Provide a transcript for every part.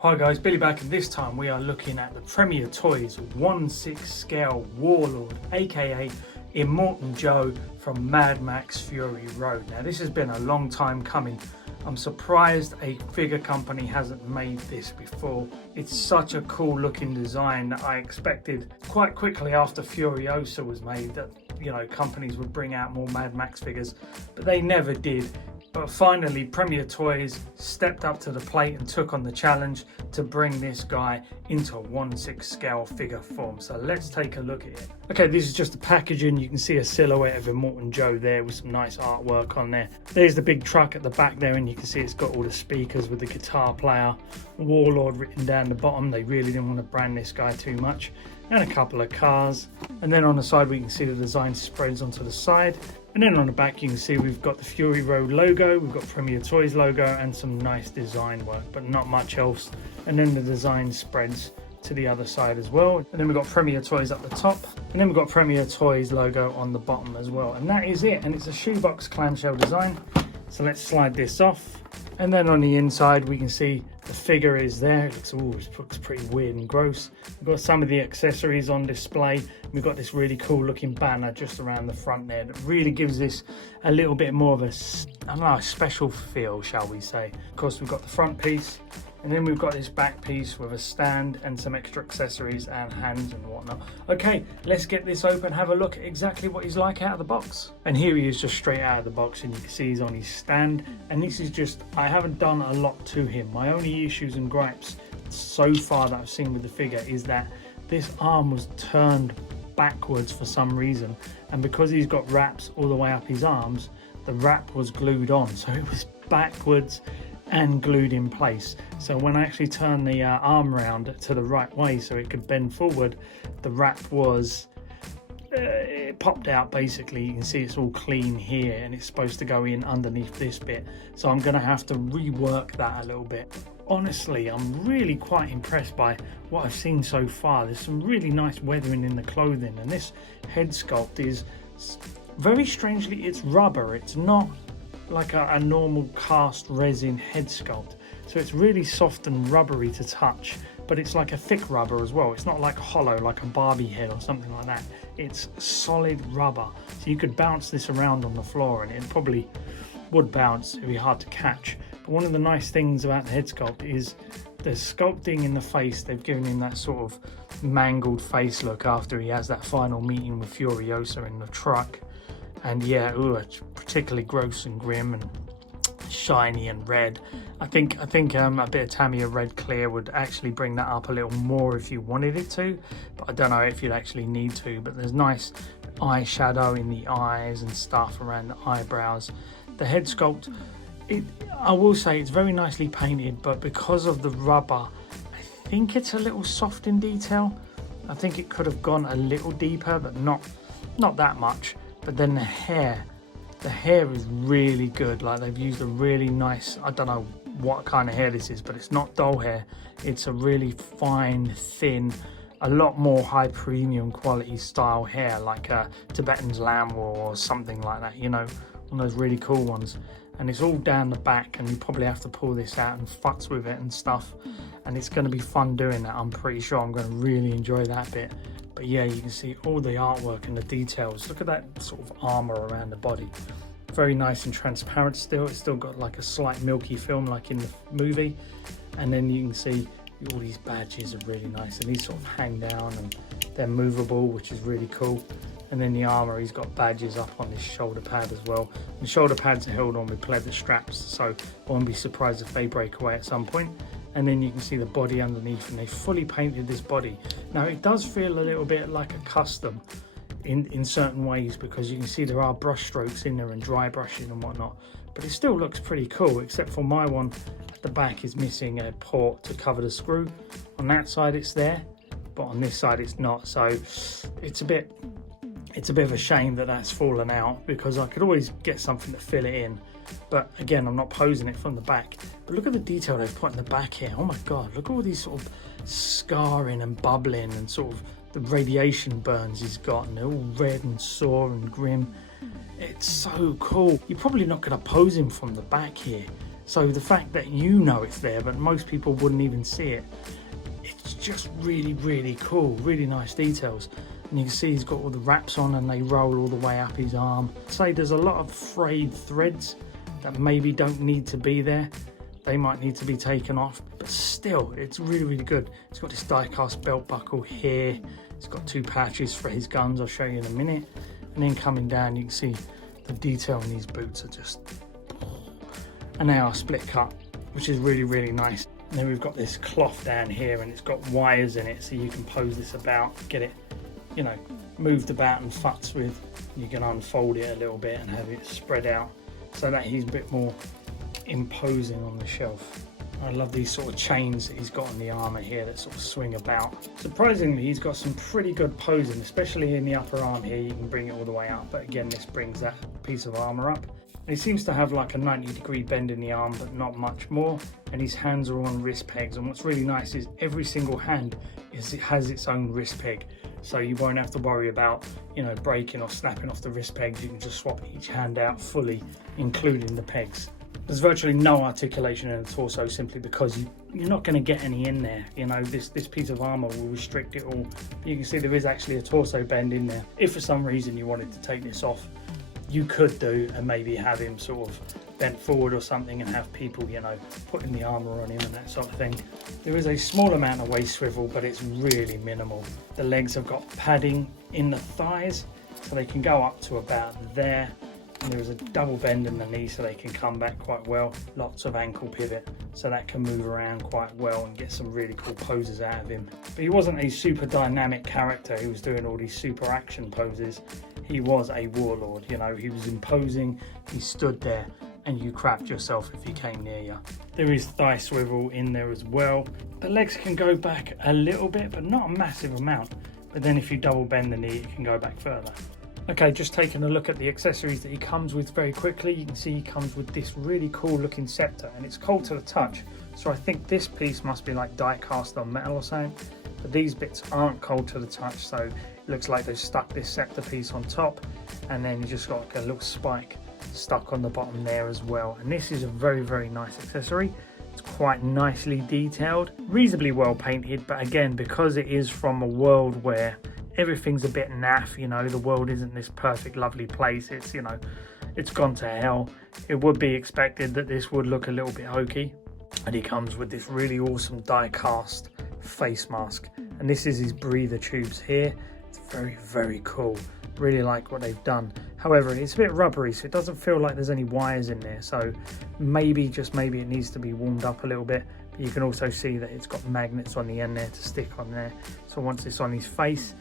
Hi guys, Billy back, and this time we are looking at the Premier Toys 1/6 scale Warlord, aka Immortan Joe from Mad Max Fury Road. Now this has been a long time coming. I'm surprised a figure company hasn't made this before. It's such a cool looking design that I expected quite quickly after Furiosa was made that, you know, companies would bring out more Mad Max figures, but they never did. But finally, Premier Toys stepped up to the plate and took on the challenge to bring this guy into a 1/6 scale figure form. So let's take a look at it. Okay, this is just the packaging. You can see a silhouette of Immortan Joe there with some nice artwork on there. There's the big truck at the back there, and you can see it's got all the speakers with the guitar player. Warlord written down the bottom. They really didn't want to brand this guy too much. And a couple of cars. And then on the side, we can see the design spreads onto the side. And then on the back, you can see we've got the Fury Road logo, we've got Premier Toys logo, and some nice design work, but not much else. And then the design spreads to the other side as well. And then we've got Premier Toys at the top, and then we've got Premier Toys logo on the bottom as well. And that is it. And it's a shoebox clamshell design. So let's slide this off. And then on the inside, we can see the figure is there. It looks pretty weird and gross. We've got some of the accessories on display. We've got this really cool looking banner just around the front there that really gives this a little bit more of a, I don't know, a special feel, shall we say. Of course, we've got the front piece, and then we've got this back piece with a stand and some extra accessories and hands and whatnot. Okay, let's get this open, have a look at exactly what he's like out of the box. And here he is just straight out of the box, and you can see he's on his stand. And this is just, I haven't done a lot to him. My only issues and gripes so far that I've seen with the figure is that this arm was turned backwards for some reason. And because he's got wraps all the way up his arms, the wrap was glued on. So it was backwards and glued in place. So when I actually turned the arm round to the right way so it could bend forward, the wrap was it popped out basically. You can see it's all clean here, and it's supposed to go in underneath this bit, so I'm gonna have to rework that a little bit. Honestly, I'm really quite impressed by what I've seen so far. There's some really nice weathering in the clothing, and this head sculpt is very strangely, it's rubber. It's not like a normal cast resin head sculpt, so it's really soft and rubbery to touch, but it's like a thick rubber as well. It's not like hollow like a Barbie head or something like that. It's solid rubber, so you could bounce this around on the floor and it probably would bounce. It'd be hard to catch. But one of the nice things about the head sculpt is the sculpting in the face. They've given him that sort of mangled face look after he has that final meeting with Furiosa in the truck. And yeah, it's particularly gross and grim and shiny and red. I think a bit of Tamiya Red Clear would actually bring that up a little more if you wanted it to, but I don't know if you'd actually need to. But there's nice eyeshadow in the eyes and stuff around the eyebrows. The head sculpt, I will say it's very nicely painted, but because of the rubber, I think it's a little soft in detail. I think it could have gone a little deeper, but not that much. But then the hair is really good. Like, they've used a really nice, I don't know what kind of hair this is, but it's not doll hair. It's a really fine, thin, a lot more high premium quality style hair, like a Tibetan's lamb or something like that, you know, one of those really cool ones. And it's all down the back, and you probably have to pull this out and futz with it and stuff. And it's going to be fun doing that. I'm pretty sure I'm going to really enjoy that bit. But yeah, you can see all the artwork and the details. Look at that sort of armor around the body. Very nice and transparent still. It's still got like a slight milky film like in the movie. And then you can see all these badges are really nice, and these sort of hang down and they're movable, which is really cool. And then the armor, he's got badges up on his shoulder pad as well. And the shoulder pads are held on with leather straps, so I won't be surprised if they break away at some point. And then you can see the body underneath, and they fully painted this body. Now it does feel a little bit like a custom in certain ways, because you can see there are brush strokes in there and dry brushing and whatnot, but it still looks pretty cool, except for my one at the back is missing a port to cover the screw. On that side it's there, but on this side it's not, so it's a bit of a shame that that's fallen out, because I could always get something to fill it in. But again, I'm not posing it from the back. But look at the detail they've put in the back here. Oh my god, look at all these sort of scarring and bubbling and sort of the radiation burns he's got, and they're all red and sore and grim. It's so cool. You're probably not going to pose him from the back here. So the fact that you know it's there, but most people wouldn't even see it, it's just really, really cool, really nice details. And you can see he's got all the wraps on and they roll all the way up his arm. Say there's a lot of frayed threads that maybe don't need to be there. They might need to be taken off, but still, it's really, really good. It's got this die-cast belt buckle here. It's got 2 pouches for his guns, I'll show you in a minute. And then coming down, you can see the detail in these boots are just... And they are split cut, which is really, really nice. And then we've got this cloth down here and it's got wires in it, so you can pose this about, get it, you know, moved about and futz with. You can unfold it a little bit and have it spread out so that he's a bit more imposing on the shelf. I love these sort of chains that he's got on the armour here that sort of swing about. Surprisingly, he's got some pretty good posing, especially in the upper arm here. You can bring it all the way up, but again, this brings that piece of armour up. And he seems to have like a 90-degree bend in the arm, but not much more. And his hands are on wrist pegs. And what's really nice is every single hand has its own wrist peg. So you won't have to worry about, you know, breaking or snapping off the wrist pegs. You can just swap each hand out fully, including the pegs. There's virtually no articulation in the torso simply because you're not going to get any in there. You know, this piece of armour will restrict it all. You can see there is actually a torso bend in there. If for some reason you wanted to take this off, you could do and maybe have him sort of bent forward or something and have people, you know, putting the armour on him and that sort of thing. There is a small amount of waist swivel, but it's really minimal. The legs have got padding in the thighs, so they can go up to about there. And there is a double bend in the knee, so they can come back quite well. Lots of ankle pivot, so that can move around quite well and get some really cool poses out of him. But he wasn't a super dynamic character who was doing all these super action poses. He was a warlord, you know, he was imposing, he stood there, and you crapped yourself if he came near you. There is thigh swivel in there as well. The legs can go back a little bit, but not a massive amount. But then if you double bend the knee, it can go back further. Okay, just taking a look at the accessories that he comes with very quickly. You can see he comes with this really cool looking scepter, and it's cold to the touch. So I think this piece must be like die cast on metal or something. But these bits aren't cold to the touch, so it looks like they've stuck this scepter piece on top, and then you just got like a little spike stuck on the bottom there as well. And this is a very, very nice accessory. It's quite nicely detailed, reasonably well painted, but again, because it is from a world where everything's a bit naff, you know, the world isn't this perfect, lovely place. It's, you know, it's gone to hell. It would be expected that this would look a little bit hokey. And he comes with this really awesome die cast face mask. And this is his breather tubes here. It's very, very cool. Really like what they've done. However, it's a bit rubbery, so it doesn't feel like there's any wires in there. So maybe, just maybe, it needs to be warmed up a little bit. But you can also see that it's got magnets on the end there to stick on there. So once it's on his face,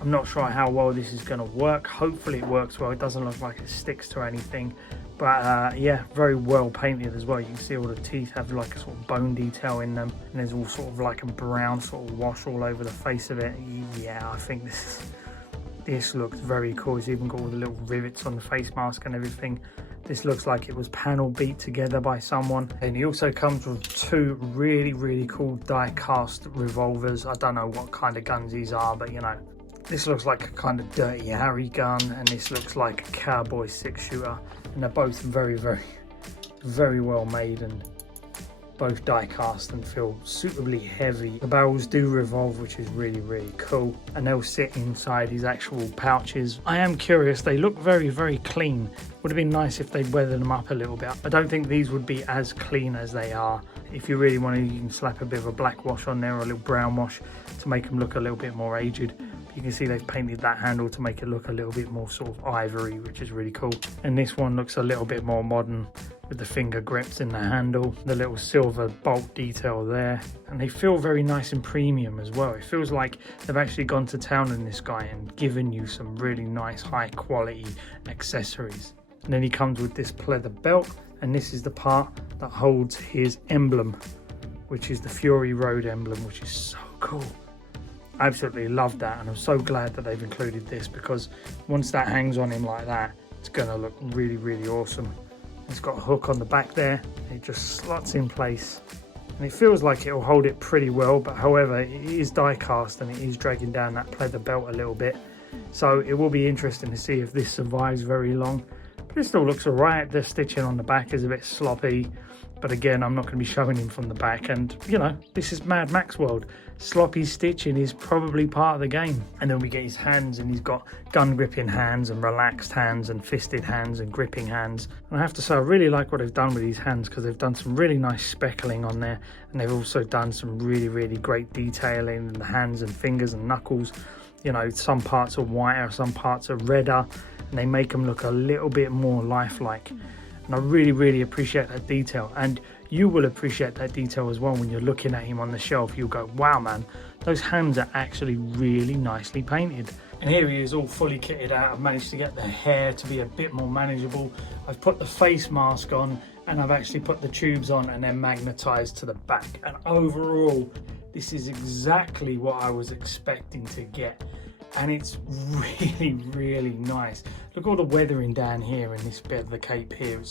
I'm not sure how well this is going to work. Hopefully it works well. It doesn't look like it sticks to anything. But yeah, very well painted as well. You can see all the teeth have like a sort of bone detail in them. And there's all sort of like a brown sort of wash all over the face of it. Yeah, I think this looks very cool. It's even got all the little rivets on the face mask and everything. This looks like it was panel beat together by someone. And he also comes with 2 really, really cool die cast revolvers. I don't know what kind of guns these are, but you know, this looks like a kind of Dirty Harry gun, and this looks like a cowboy 6-shooter. And they're both very, very, very well made, and both die cast and feel suitably heavy. The barrels do revolve, which is really, really cool, and they'll sit inside his actual pouches. I am curious, they look very, very clean. Would have been nice if they'd weathered them up a little bit. I don't think these would be as clean as they are. If you really want to, you can slap a bit of a black wash on there or a little brown wash to make them look a little bit more aged. You can see they've painted that handle to make it look a little bit more sort of ivory, which is really cool. And this one looks a little bit more modern with the finger grips in the handle, the little silver bolt detail there. And they feel very nice and premium as well. It feels like they've actually gone to town on this guy and given you some really nice high quality accessories. And then he comes with this pleather belt, and this is the part that holds his emblem, which is the Fury Road emblem, which is so cool. I absolutely love that, and I'm so glad that they've included this, because once that hangs on him like that, it's going to look really, really awesome. It's got a hook on the back there. It just slots in place, and it feels like it will hold it pretty well, but however, it is die cast and it is dragging down that pleather belt a little bit. So it will be interesting to see if this survives very long. But it still looks alright. The stitching on the back is a bit sloppy. But again, I'm not going to be showing him from the back. And, you know, this is Mad Max world. Sloppy stitching is probably part of the game. And then we get his hands, and he's got gun gripping hands and relaxed hands and fisted hands and gripping hands. And I have to say, I really like what they've done with these hands, because they've done some really nice speckling on there. And they've also done some really, really great detailing in the hands and fingers and knuckles. You know, some parts are whiter, some parts are redder, and they make them look a little bit more lifelike. And I really, really appreciate that detail. And you will appreciate that detail as well when you're looking at him on the shelf. You'll go, wow, man, those hands are actually really nicely painted. And here he is all fully kitted out. I've managed to get the hair to be a bit more manageable. I've put the face mask on, and I've actually put the tubes on and then magnetized to the back. And overall, this is exactly what I was expecting to get. And it's really, really nice. Look at all the weathering down here in this bit of the cape here.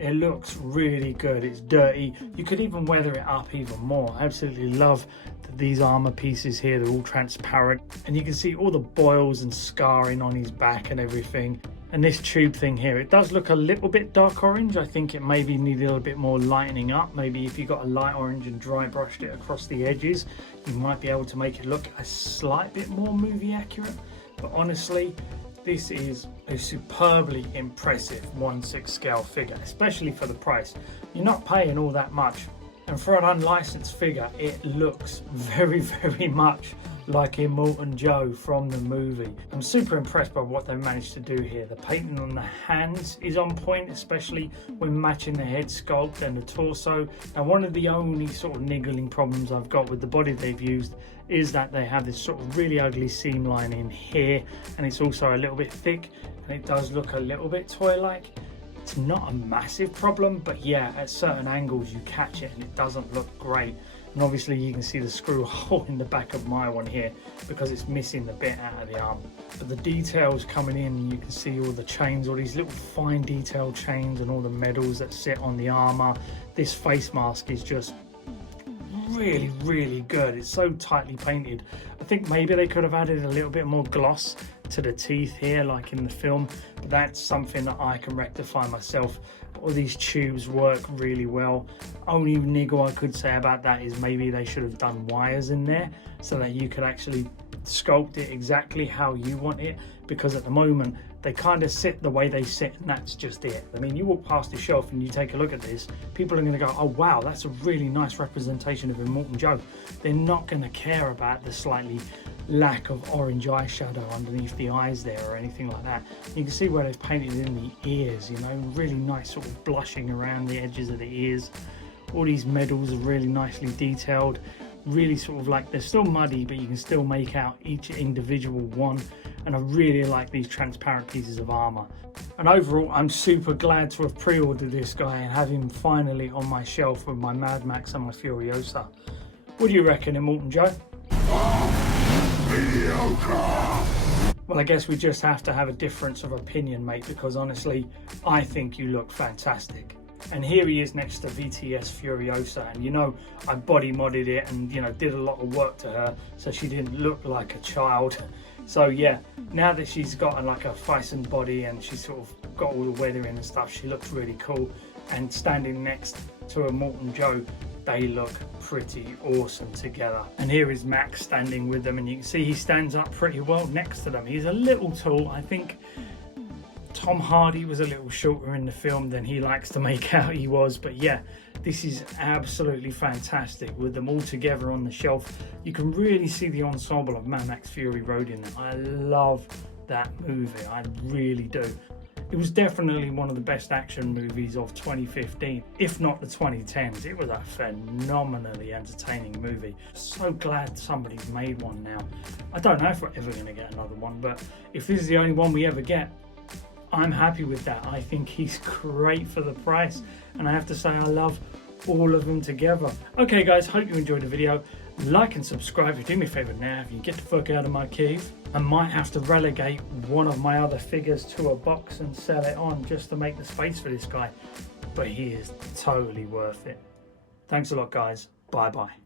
It looks really good. It's dirty. You could even weather it up even more. I absolutely love that these armor pieces here, they're all transparent. And you can see all the boils and scarring on his back and everything. And this tube thing here, it does look a little bit dark orange. I think it maybe needed a little bit more lightening up. Maybe if you got a light orange and dry brushed it across the edges, you might be able to make it look a slight bit more movie accurate. But honestly, this is a superbly impressive 1/6 scale figure, especially for the price. You're not paying all that much. And for an unlicensed figure, it looks very, very much like Immortan Joe from the movie. I'm super impressed by what they managed to do here. The painting on the hands is on point, especially when matching the head sculpt and the torso. And one of the only sort of niggling problems I've got with the body they've used is that they have this sort of really ugly seam line in here, and it's also a little bit thick, and it does look a little bit toy-like. It's not a massive problem, but yeah, at certain angles you catch it and it doesn't look great. And obviously you can see the screw hole in the back of my one here because it's missing the bit out of the arm. But the details coming in, you can see all the chains, all these little fine detail chains and all the medals that sit on the armor. This face mask is just really, really good. It's so tightly painted. I think maybe they could have added a little bit more gloss to the teeth here like in the film, but that's something that I can rectify myself. All these tubes work really well. Only niggle I could say about that is maybe they should have done wires in there so that you could actually sculpt it exactly how you want it, because at the moment they kind of sit the way they sit and that's just it. I mean, you walk past the shelf and you take a look at this, people are going to go, oh wow, that's a really nice representation of Immortan Joe. They're not going to care about the slightly lack of orange eyeshadow underneath the eyes there or anything like that. You can see where they've painted in the ears, you know, really nice sort of blushing around the edges of the ears. All these medals are really nicely detailed, really sort of like, they're still muddy, but you can still make out each individual one. And I really like these transparent pieces of armor. And overall, I'm super glad to have pre-ordered this guy and have him finally on my shelf with my Mad Max and my Furiosa. What do you reckon, Immortan Joe? Well, I guess we just have to have a difference of opinion, mate, because honestly, I think you look fantastic. And here he is next to VTS Furiosa, and you know, I body modded it and, you know, did a lot of work to her so she didn't look like a child. So yeah, now that she's got like a Thyssen body and she's sort of got all the weathering and stuff, she looks really cool. And standing next to Immortan Joe, they look pretty awesome together. And here is Max standing with them, and you can see he stands up pretty well next to them. He's a little tall. I think Tom Hardy was a little shorter in the film than he likes to make out he was, but yeah, this is absolutely fantastic with them all together on the shelf. You can really see the ensemble of Mad Max Fury Road in there. I love that movie, I really do. It was definitely one of the best action movies of 2015, if not the 2010s. It was a phenomenally entertaining movie. So glad somebody's made one now. I don't know if we're ever going to get another one, but if this is the only one we ever get, I'm happy with that. I think he's great for the price, and I have to say I love all of them together. Okay guys, hope you enjoyed the video. Like and subscribe. If you do me a favour now, if you get the fuck out of my cave. I might have to relegate one of my other figures to a box and sell it on just to make the space for this guy, but he is totally worth it. Thanks a lot guys, bye bye.